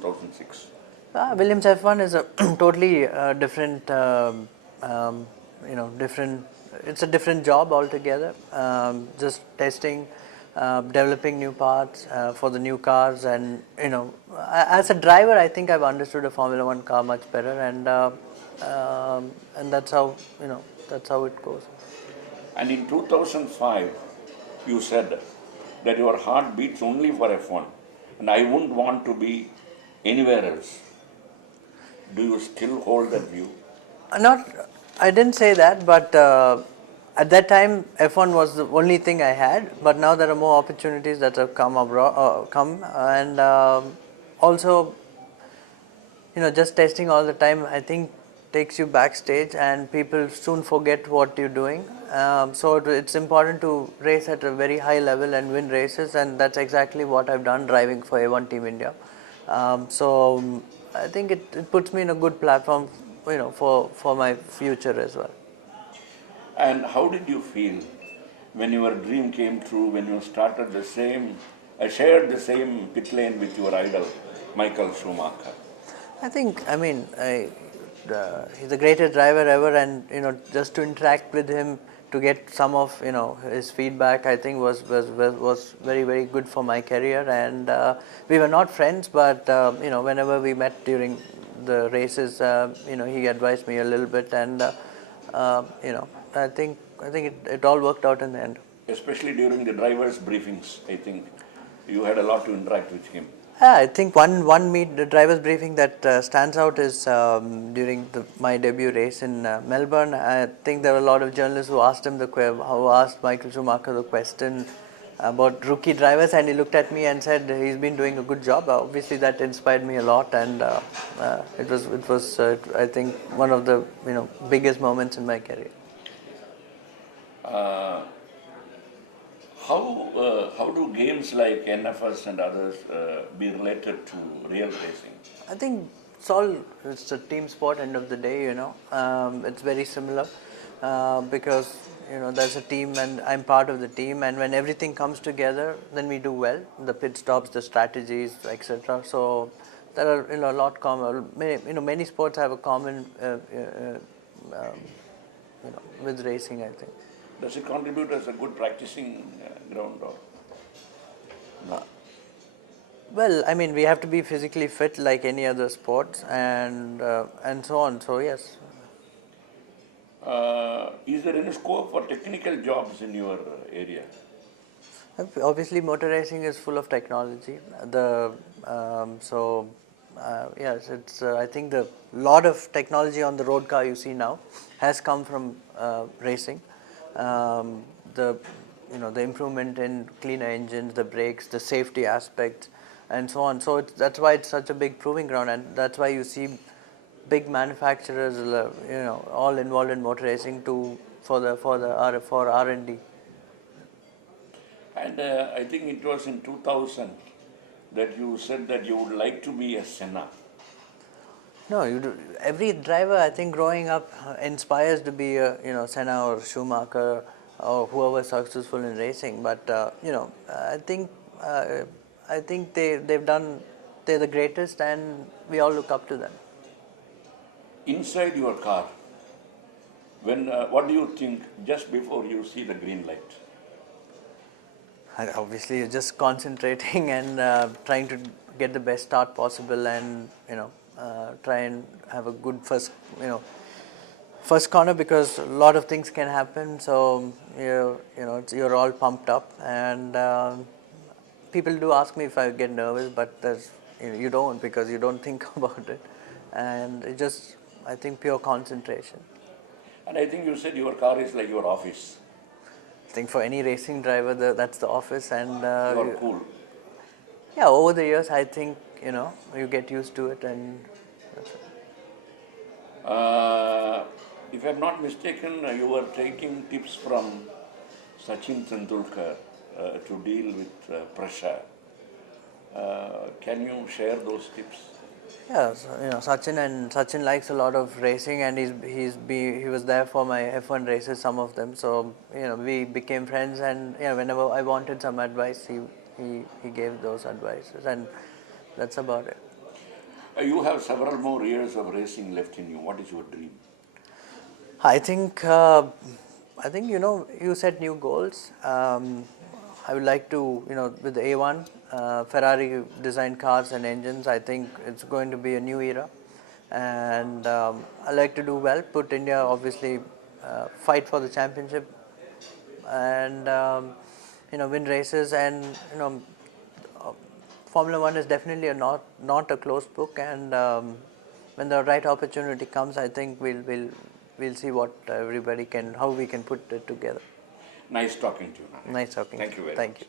2006? Williams F1 is a totally different, different. It's a different job altogether. Just testing, developing new parts for the new cars, and as a driver, I think I've understood a Formula One car much better, and that's how that's how it goes. And in 2005, you said that your heart beats only for F1, and I wouldn't want to be anywhere else. Do you still hold that view? I didn't say that, but at that time, F1 was the only thing I had. But now there are more opportunities that have come abroad, and also, just testing all the time, I think takes you backstage, and people soon forget what you're doing. So it's important to race at a very high level and win races, and that's exactly what I've done driving for A1 Team India. So I think it puts me in a good platform, for my future as well. And how did you feel when your dream came true, when you started shared the same pit lane with your idol, Michael Schumacher? He's the greatest driver ever, and just to interact with him, to get some of his feedback, I think was very, very good for my career. And we were not friends, but whenever we met during the races, he advised me a little bit, and I think it all worked out in the end. Especially during the drivers' briefings, I think you had a lot to interact with him. Yeah, I think the driver's briefing that stands out is during my debut race in Melbourne. I think there were a lot of journalists who asked Michael Schumacher the question about rookie drivers, and he looked at me and said he's been doing a good job. Obviously, that inspired me a lot, and it was I think one of the biggest moments in my career. How do games like NFS and others be related to real racing? I think it's a team sport. End of the day, it's very similar because there's a team and I'm part of the team, and when everything comes together, then we do well. The pit stops, the strategies, etc. So there are a lot common. Many sports have a common with racing, I think. Does it contribute as a good practicing ground or not? Well, we have to be physically fit like any other sports, and so on. So yes. Is there any scope for technical jobs in your area? Obviously, motor racing is full of technology. Yes, it's. I think the lot of technology on the road car you see now has come from racing. The improvement in cleaner engines, the brakes, the safety aspects, and so on. So that's why it's such a big proving ground, and that's why you see big manufacturers, all involved in motor racing for R&D. And I think it was in 2000 that you said that you would like to be a Senna. No, every driver, I think, growing up inspires to be a Senna or Schumacher or whoever is successful in racing. But I think they're the greatest, and we all look up to them. Inside your car, what do you think just before you see the green light? Obviously, you're just concentrating and trying to get the best start possible, and try and have a good first corner, because a lot of things can happen. So you're all pumped up, and people do ask me if I get nervous, but you don't, because you don't think about it, and it's just, I think, pure concentration. And I think you said your car is like your office. I think for any racing driver, that's the office, and you're cool. Yeah, over the years, I think you get used to it, and that's it. If I'm not mistaken, you were taking tips from Sachin Tendulkar to deal with pressure. Can you share those tips? Yeah, so, Sachin likes a lot of racing, and he was there for my F1 races, some of them. So we became friends, and whenever I wanted some advice, he gave those advices, and that's about it. You have several more years of racing left in you. What is your dream? I think you set new goals. I would like to with the A1 Ferrari designed cars and engines. I think it's going to be a new era, and I like to do well. Put India obviously fight for the championship, and win races, and Formula One is definitely not a closed book, and when the right opportunity comes, I think we'll see what everybody can how we can put it together. Nice talking to you, Narayana. Nice talking to Thank you. you very Thank much. you.